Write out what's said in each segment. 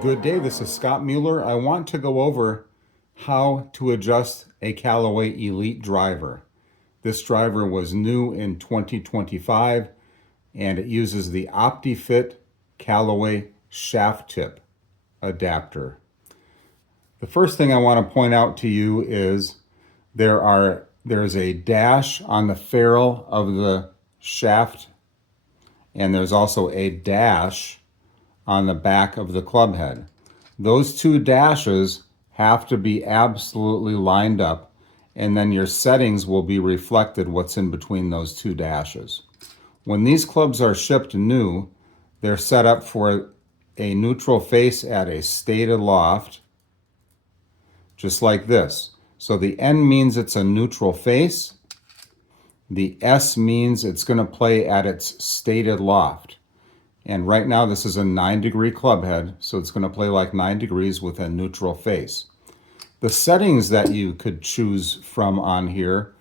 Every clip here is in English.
Good day, this is Scott Mueller. I want to go over how to adjust a Callaway Elyte driver. This driver was new in 2025 and it uses the OptiFit Callaway Shaft Tip adapter. The first thing I want to point out to you is there's a dash on the ferrule of the shaft, and there's also a dash on the back of the club head. Those two dashes have to be absolutely lined up, and then your settings will be reflected what's in between those two dashes. When these clubs are shipped new, they're set up for a neutral face at a stated loft, just like this. So the N means it's a neutral face. The S means it's going to play at its stated loft. And right now this is a 9-degree club head, so it's going to play like 9 degrees with a neutral face. The settings that you could choose from on here,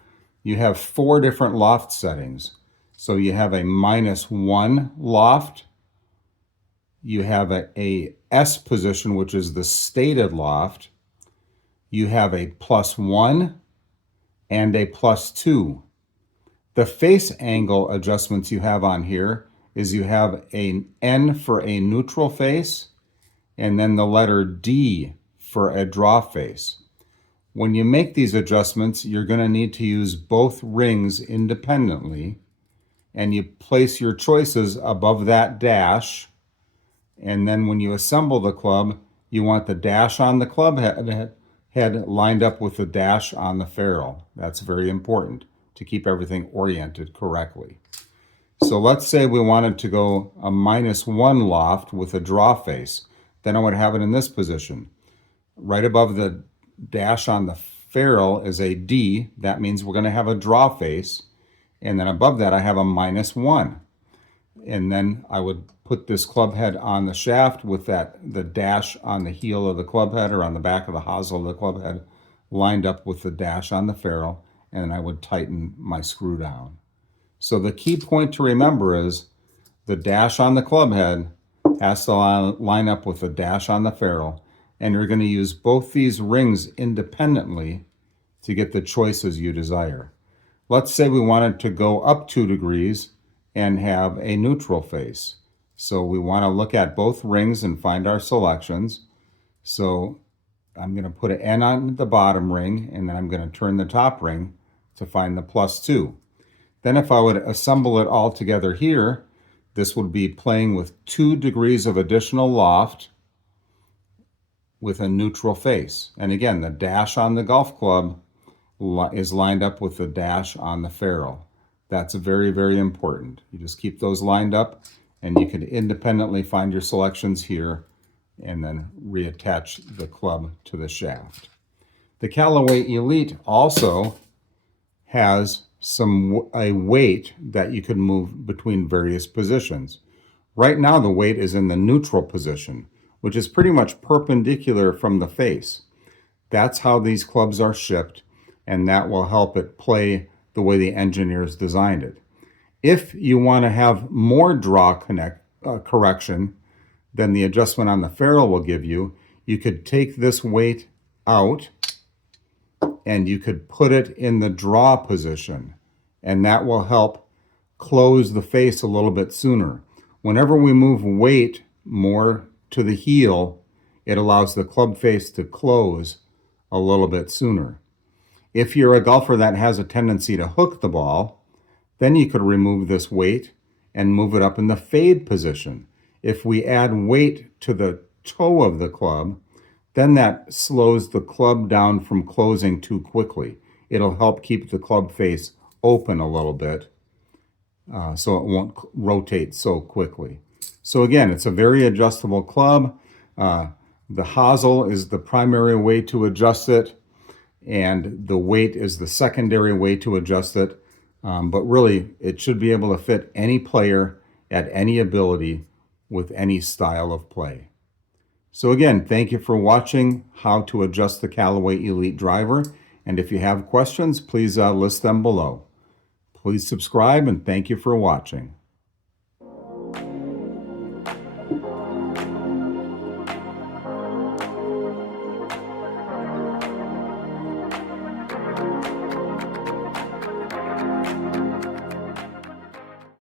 you have 4 different loft settings. So you have a -1 loft, you have a S position, which is the stated loft, you have a +1 and a +2. The face angle adjustments you have on here is you have an N for a neutral face and then the letter D for a draw face. When you make these adjustments, you're going to need to use both rings independently, and you place your choices above that dash, and then when you assemble the club, you want the dash on the club head lined up with the dash on the ferrule. That's very important to keep everything oriented correctly. So let's say we wanted to go a -1 loft with a draw face. Then I would have it in this position. Right above the dash on the ferrule is a D. That means we're going to have a draw face. And then above that I have a -1. And then I would put this club head on the shaft with the dash on the heel of the club head or on the back of the hosel of the club head lined up with the dash on the ferrule, and then I would tighten my screw down. So the key point to remember is the dash on the club head has to line up with the dash on the ferrule, and you're going to use both these rings independently to get the choices you desire. Let's say we wanted to go up 2 degrees and have a neutral face. So we want to look at both rings and find our selections. So I'm going to put an N on the bottom ring, and then I'm going to turn the top ring to find the +2. Then if I would assemble it all together here, this would be playing with 2 degrees of additional loft with a neutral face. And again, the dash on the golf club is lined up with the dash on the ferrule. That's very, very important. You just keep those lined up, and you can independently find your selections here and then reattach the club to the shaft. The Callaway Elyte also has a weight that you can move between various positions. Right now the weight is in the neutral position, which is pretty much perpendicular from the face. That's how these clubs are shipped, and that will help it play the way the engineers designed it. If you want to have more draw correction than the adjustment on the ferrule will give you, you could take this weight out and you could put it in the draw position, and that will help close the face a little bit sooner. Whenever we move weight more to the heel, it allows the club face to close a little bit sooner. If you're a golfer that has a tendency to hook the ball, then you could remove this weight and move it up in the fade position. If we add weight to the toe of the club, then that slows the club down from closing too quickly. It'll help keep the club face open a little bit so it won't rotate so quickly. So again, it's a very adjustable club. The hosel is the primary way to adjust it, and the weight is the secondary way to adjust it. But really, it should be able to fit any player at any ability with any style of play. So again, thank you for watching how to adjust the Callaway Elyte driver. And if you have questions, please list them below. Please subscribe, and thank you for watching.